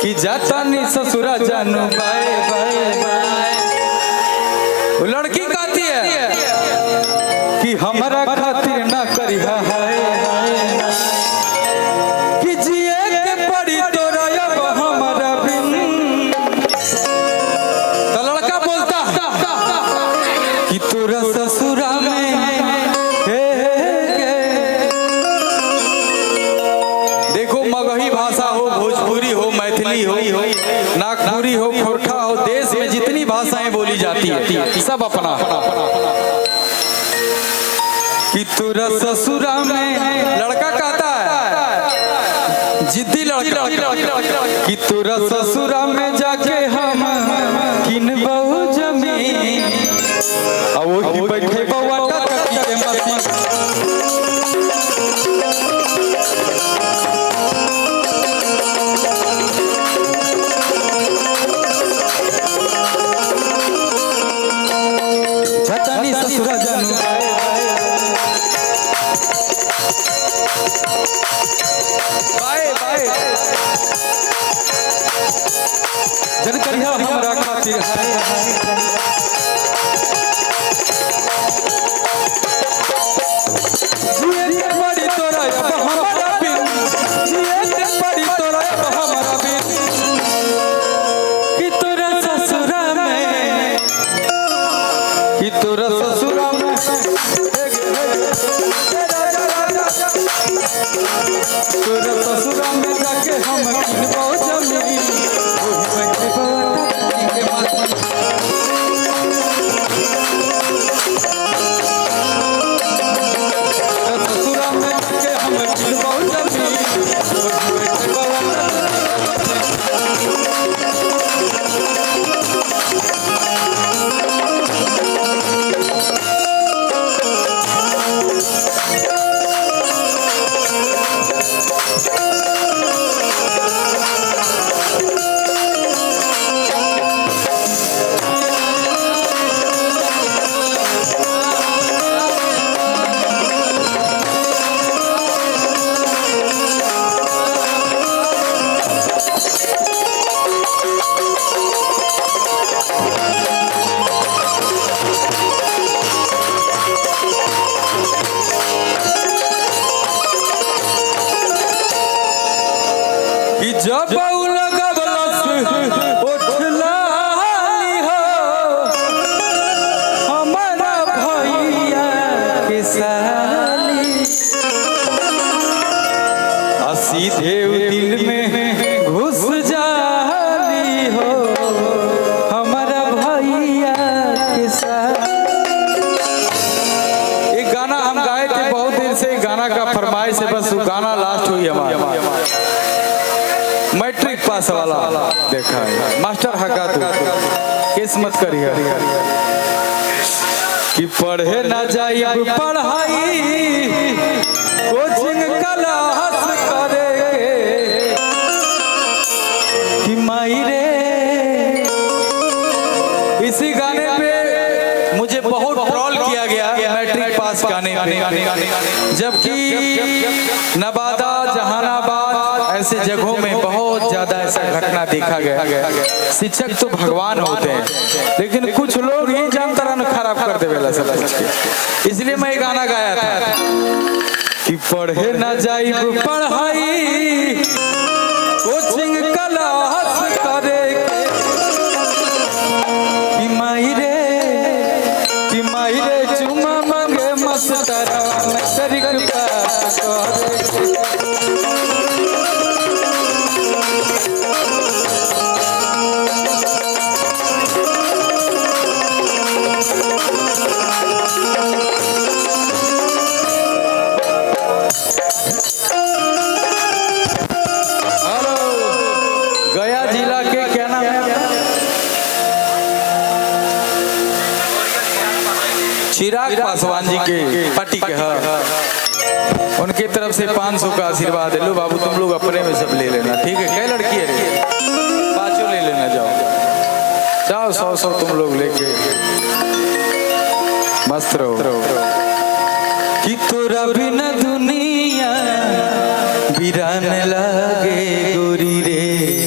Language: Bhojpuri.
कि जाता नहीं ससुरा जानू बाय बाय बाय। वो लड़की कहती है कि हमारा खातिर ना करी हाय हाय कि जिए के पड़ी तोरा अब हमारा बिन। तो लड़का बोलता कि तोरा ससुरा में देखो मगही भाषा हो, भोजपुरी हो, मैथिली हो, नागपुरी हो, खोरठा हो, देश में जितनी भाषाएं बोली जाती है सब अपना कि तोरा ससुरा में। लड़का कहता है जिद्दी लड़का कि तोरा ससुरा में जाके हम किनबहु जमीन और वही बैठे बउआ टकी के मसीन। जतनी ससुरा जानू बाय बाय जन करिया हमरा खातिर हाय हाय जिए के पड़ी तोरा अब हमारा बिन। जिए के पड़ी तोरा अब हमारा बिन कि तोरा ससुरा में कि तोरा ससुरा में तोरा ससुरा में जाके हम किनबहु जमीन ओही बैठे बउआ टकी के मसीन। ससुरा में जाके हम किनबहु जमीन ओही बैठे बउआ टकी कि जब लगबलस उठलानी हो हमारा भैया के साली आ सीधे दिल में घुस जाली हो हमारा भैया के साली। एक गाना हम गाए थे बहुत दिन से, गाना का फरमाइश है, बस वो गाना लास्ट हुई हमारा मैट्रिक पास वाला देखा है मास्टर हका तू केस मत करिए कि पढ़े ना जाइब पढ़ाई कोचिंग क्लास करे कि माई रे। इसी गाने पे मुझे बहुत ट्रोल किया गया मैट्रिक पास गाने पे, जबकि नवादा जहानाबाद ऐसे जगहों में बहुत ज्यादा ऐसा घटना देखा गया। शिक्षक तो भगवान होते हैं लेकिन कुछ लोग ही जानतर खराब कर देवेला सब कुछ के। इसलिए मैं ये गाना गाया था कि पढ़े ना जाइब पढ़ाई कोचिंग क्लास करे कि माई रे चुमा मांगे मस्तरा मैट्रिक पास करे। गया जिला के क्या नाम है? चिराग पासवान जी के पार्टी के हाँ, उनके तरफ से 500 का आशीर्वाद है। लो बाबू तुम लोग अपने में सब ले लेना, ठीक है? क्या लड़की है रे? 5 ले लेना, जाओ जाओ 100 तुम लोग लेके मस्त रहो।